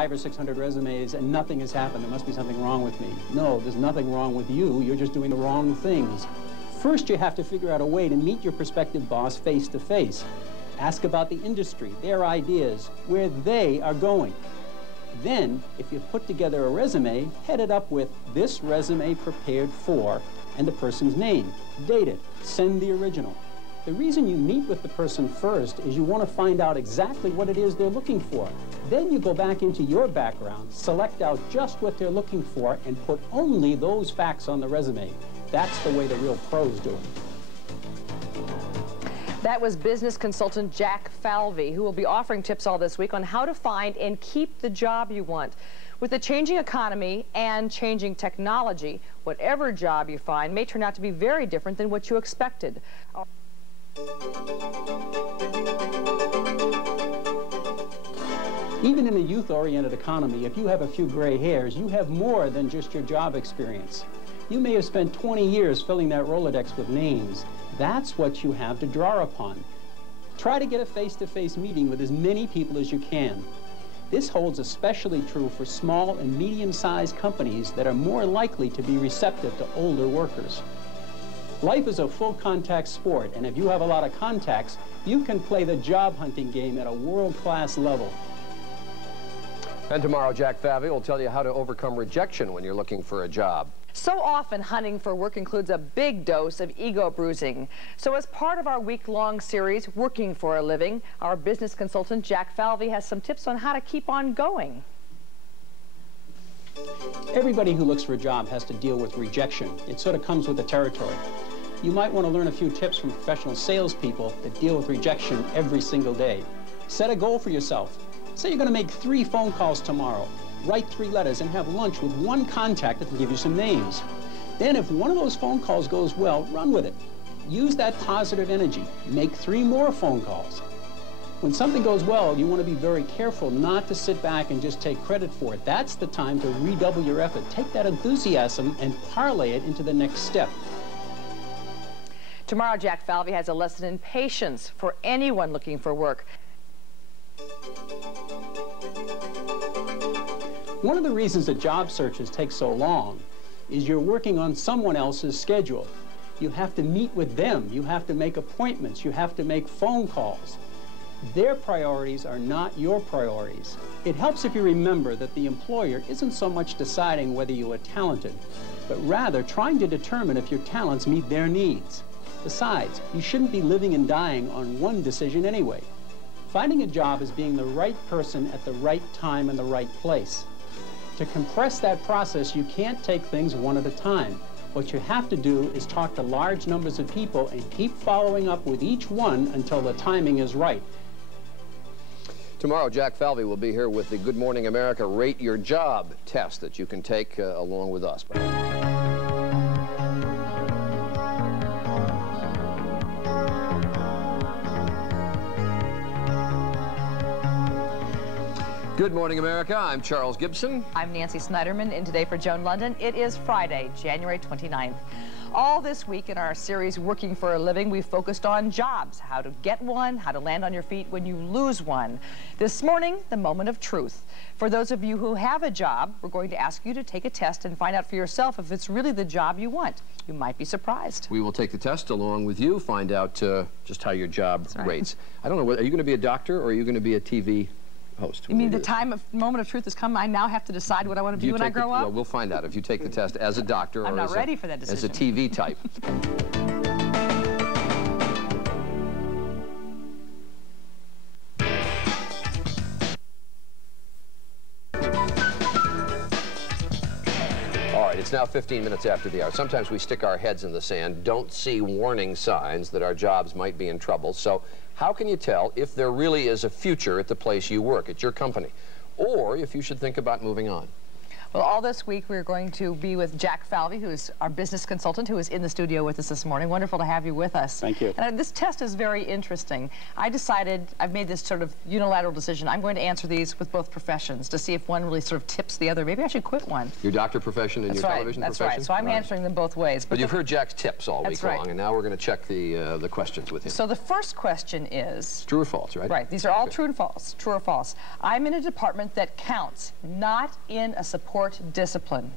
500 or 600 resumes and nothing has happened. There must be something wrong with me. No, there's nothing wrong with you. You're just doing the wrong things. First, you have to figure out a way to meet your prospective boss face to face. Ask about the industry, their ideas, where they are going. Then, if you've put together a resume, head it up with "this resume prepared for," and the person's name. Date it. Send the original. The reason you meet with the person first is you want to find out exactly what it is they're looking for. Then you go back into your background, select out just what they're looking for, and put only those facts on the resume. That's the way the real pros do it. That was business consultant Jack Falvey, who will be offering tips all this week on how to find and keep the job you want. With the changing economy and changing technology, whatever job you find may turn out to be very different than what you expected. Even in a youth-oriented economy, if you have a few gray hairs, you have more than just your job experience. You may have spent 20 years filling that Rolodex with names. That's what you have to draw upon. Try to get a face-to-face meeting with as many people as you can. This holds especially true for small and medium-sized companies that are more likely to be receptive to older workers. Life is a full-contact sport, and if you have a lot of contacts, you can play the job hunting game at a world-class level. And tomorrow, Jack Falvey will tell you how to overcome rejection when you're looking for a job. So often, hunting for work includes a big dose of ego bruising. So as part of our week-long series, Working for a Living, our business consultant, Jack Falvey, has some tips on how to keep on going. Everybody who looks for a job has to deal with rejection. It sort of comes with the territory. You might want to learn a few tips from professional salespeople that deal with rejection every single day. Set a goal for yourself. Say you're going to make 3 phone calls tomorrow. Write 3 letters and have lunch with one contact that can give you some names. Then if one of those phone calls goes well, run with it. Use that positive energy. Make 3 more phone calls. When something goes well, you want to be very careful not to sit back and just take credit for it. That's the time to redouble your effort. Take that enthusiasm and parlay it into the next step. Tomorrow, Jack Falvey has a lesson in patience for anyone looking for work. One of the reasons that job searches take so long is you're working on someone else's schedule. You have to meet with them. You have to make appointments. You have to make phone calls. Their priorities are not your priorities. It helps if you remember that the employer isn't so much deciding whether you are talented, but rather trying to determine if your talents meet their needs. Besides, you shouldn't be living and dying on one decision anyway. Finding a job is being the right person at the right time and the right place. To compress that process, you can't take things one at a time. What you have to do is talk to large numbers of people and keep following up with each one until the timing is right. Tomorrow, Jack Falvey will be here with the Good Morning America Rate Your Job test that you can take along with us. Good Morning America, I'm Charles Gibson. I'm Nancy Snyderman, and today for Joan London, it is Friday, January 29th. All this week in our series, Working for a Living, we've focused on jobs, how to get one, how to land on your feet when you lose one. This morning, the moment of truth. For those of you who have a job, we're going to ask you to take a test and find out for yourself if it's really the job you want. You might be surprised. We will take the test along with you, find out just how your job rates. I don't know, are you going to be a doctor or are you going to be a TV host? You mean the moment of truth has come? I now have to decide what I want to be when I grow up? Well, we'll find out if you take the test as a doctor or not ready for that decision. As a TV type. All right, it's now 15 minutes after the hour. Sometimes we stick our heads in the sand, don't see warning signs that our jobs might be in trouble. So how can you tell if there really is a future at the place you work, at your company, or if you should think about moving on? Well, all this week we're going to be with Jack Falvey, who is our business consultant, who is in the studio with us this morning. Wonderful to have you with us. Thank you. And this test is very interesting. I've made this sort of unilateral decision. I'm going to answer these with both professions to see if one really sort of tips the other. Maybe I should quit one. Your doctor profession and your television profession? That's right. So I'm answering them both ways. But you've heard Jack's tips all week long, and now we're going to check the questions with him. So the first question is... True or false, right? Right. These are all true and false. True or false. I'm in a department that counts, not in a support discipline.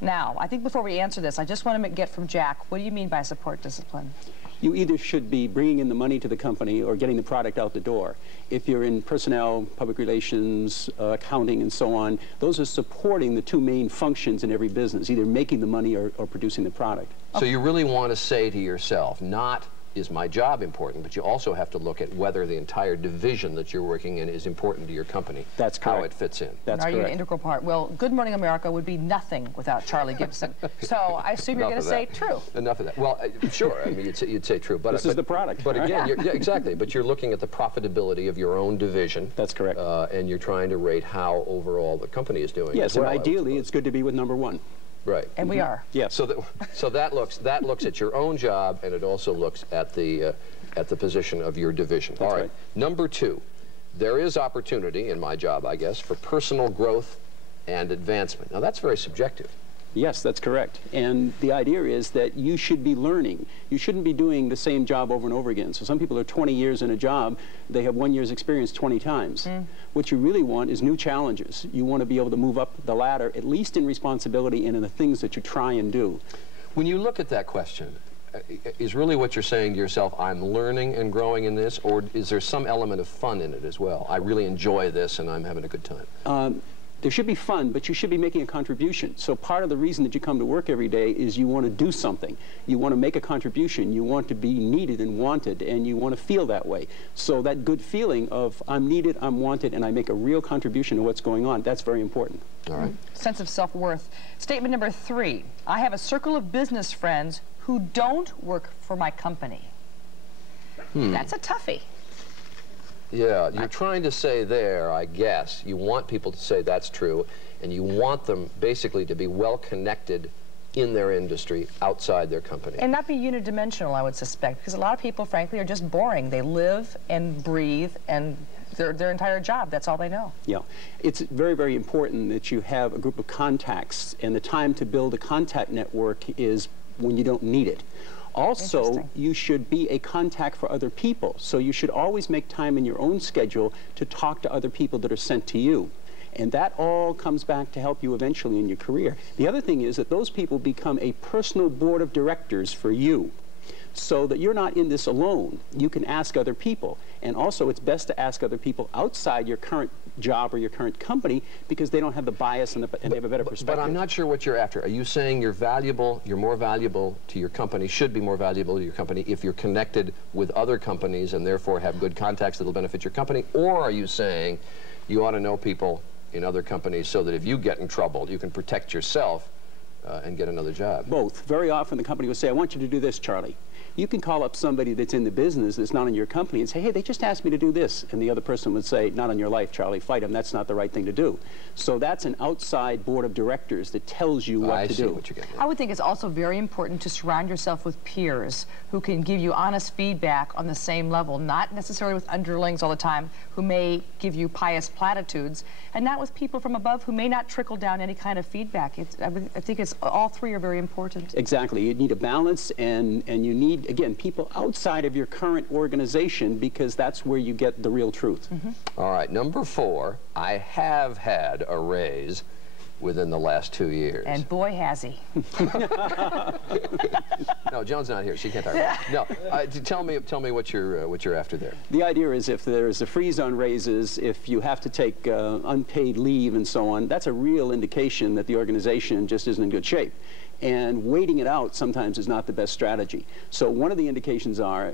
Now, I think before we answer this, I just want to get from Jack, what do you mean by support discipline? You either should be bringing in the money to the company or getting the product out the door. If you're in personnel, public relations, accounting, and so on, those are supporting the two main functions in every business, either making the money or producing the product. So you really want to say to yourself, not is my job important, but you also have to look at whether the entire division that you're working in is important to your company. That's correct. How it fits in. That's correct. Are you an integral part? Well, Good Morning America would be nothing without Charlie Gibson. So I assume you're going to say true. Enough of that. Well, sure. I mean, you'd say true. But this is the product. But again, yeah, exactly. But you're looking at the profitability of your own division. That's correct. And you're trying to rate how overall the company is doing. Yes, and ideally, it's good to be with number one. Right. And we are. Yeah. So that looks at your own job, and it also looks at the position of your division. That's All right. Number two, there is opportunity in my job, I guess, for personal growth and advancement. Now that's very subjective. Yes, that's correct. And the idea is that you should be learning. You shouldn't be doing the same job over and over again. So some people are 20 years in a job, they have 1 year's experience 20 times. What you really want is new challenges. You want to be able to move up the ladder, at least in responsibility and in the things that you try and do. When you look at that question, is really what you're saying to yourself, I'm learning and growing in this, or is there some element of fun in it as well? I really enjoy this and I'm having a good time. There should be fun, but you should be making a contribution. So part of the reason that you come to work every day is you want to do something. You want to make a contribution. You want to be needed and wanted, and you want to feel that way. So that good feeling of I'm needed, I'm wanted, and I make a real contribution to what's going on, that's very important. All right. Sense of self-worth. Statement number 3, I have a circle of business friends who don't work for my company. That's a toughie. Yeah, you're trying to say there, I guess, you want people to say that's true, and you want them basically to be well connected in their industry, outside their company. And not be unidimensional, I would suspect, because a lot of people, frankly, are just boring. They live and breathe, and their entire job, that's all they know. Yeah. It's very, very important that you have a group of contacts, and the time to build a contact network is when you don't need it. Also, you should be a contact for other people, so you should always make time in your own schedule to talk to other people that are sent to you. And that all comes back to help you eventually in your career. The other thing is that those people become a personal board of directors for you, so that you're not in this alone. You can ask other people. And also, it's best to ask other people outside your current job or your current company, because they don't have the bias and they have a better perspective. But I'm not sure what you're after. Are you saying you're valuable, you're more valuable to your company, should be more valuable to your company if you're connected with other companies and therefore have good contacts that will benefit your company? Or are you saying you ought to know people in other companies so that if you get in trouble, you can protect yourself and get another job? Both. Very often the company will say, I want you to do this, Charlie. You can call up somebody that's in the business that's not in your company and say, hey, they just asked me to do this. And the other person would say, not on your life, Charlie, fight them. That's not the right thing to do. So that's an outside board of directors that tells you what to do. What you're getting at. I would think it's also very important to surround yourself with peers who can give you honest feedback on the same level, not necessarily with underlings all the time who may give you pious platitudes, and not with people from above who may not trickle down any kind of feedback. I think all three are very important. Exactly. You need a balance, and you need, again, people outside of your current organization, because that's where you get the real truth. All right, number 4, I have had a raise within the last 2 years. And boy, has he. No, Joan's not here. She can't talk about it. No, tell me what you're after there. The idea is if there's a freeze on raises, if you have to take unpaid leave and so on, that's a real indication that the organization just isn't in good shape. And waiting it out sometimes is not the best strategy. So one of the indications are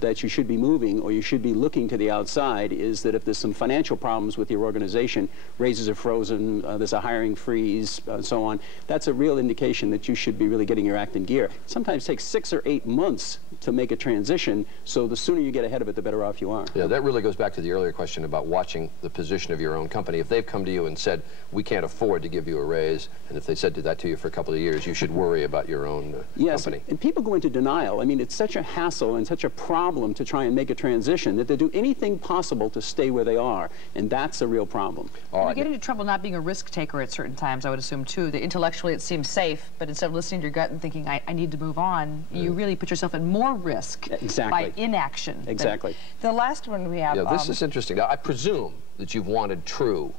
that you should be moving or you should be looking to the outside is that if there's some financial problems with your organization, raises are frozen, there's a hiring freeze, so on, that's a real indication that you should be really getting your act in gear. Sometimes it takes 6 or 8 months to make a transition, so the sooner you get ahead of it, the better off you are. Yeah, that really goes back to the earlier question about watching the position of your own company. If they've come to you and said, we can't afford to give you a raise, and if they said that to you for a couple of years, you should worry about your own company. And people go into denial. I mean, it's such a hassle and such a problem to try and make a transition that they do anything possible to stay where they are, and that's a real problem. You get into trouble not being a risk taker at certain times, I would assume, too. That intellectually it seems safe, but instead of listening to your gut and thinking, I need to move on, you really put yourself in more risk by inaction. Exactly. The last one we have... Yeah, this is interesting. Now, I presume that you've wanted true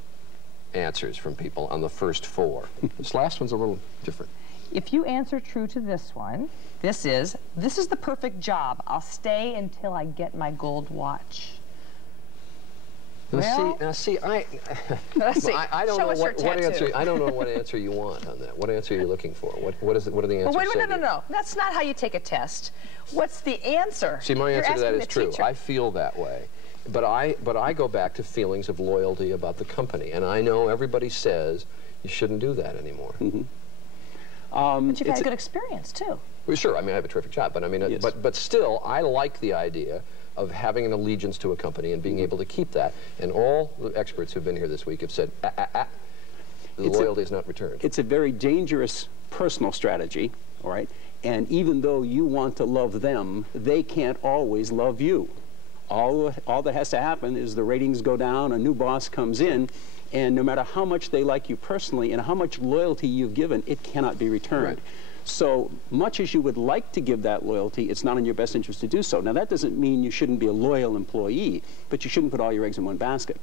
answers from people on the first 4. This last one's a little different. If you answer true to this one, this is the perfect job. I'll stay until I get my gold watch. I don't know what answer. I don't know what answer you want on that. What answer are you looking for? What is it? What are the answers? Well, wait, no. That's not how you take a test. What's the answer? See, my answer to that is true. Teacher. I feel that way, but I go back to feelings of loyalty about the company, and I know everybody says you shouldn't do that anymore. But you've had a good experience too. Well, sure. I mean, I have a terrific job, but I mean, but still, I like the idea of having an allegiance to a company and being able to keep that. And all the experts who've been here this week have said, the loyalty is not returned. It's a very dangerous personal strategy, all right? And even though you want to love them, they can't always love you. All that has to happen is the ratings go down, a new boss comes in, and no matter how much they like you personally and how much loyalty you've given, it cannot be returned. Right. So much as you would like to give that loyalty, it's not in your best interest to do so. Now, that doesn't mean you shouldn't be a loyal employee, but you shouldn't put all your eggs in one basket.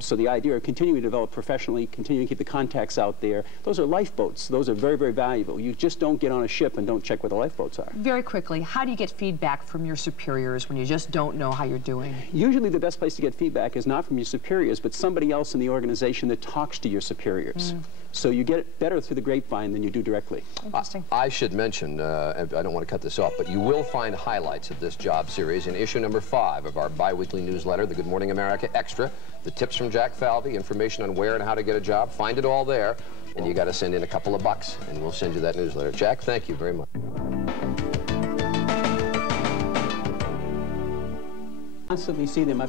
So the idea of continuing to develop professionally, continuing to keep the contacts out there, those are lifeboats. Those are very, very valuable. You just don't get on a ship and don't check where the lifeboats are. Very quickly, how do you get feedback from your superiors when you just don't know how you're doing? Usually the best place to get feedback is not from your superiors, but somebody else in the organization that talks to your superiors. So you get it better through the grapevine than you do directly. Interesting. I should mention, I don't want to cut this off, but you will find highlights of this job series in issue number 5 of our bi-weekly newsletter, the Good Morning America Extra. The tips from Jack Falvey, information on where and how to get a job. Find it all there, and you got to send in a couple of bucks, and we'll send you that newsletter. Jack, thank you very much. Constantly see them.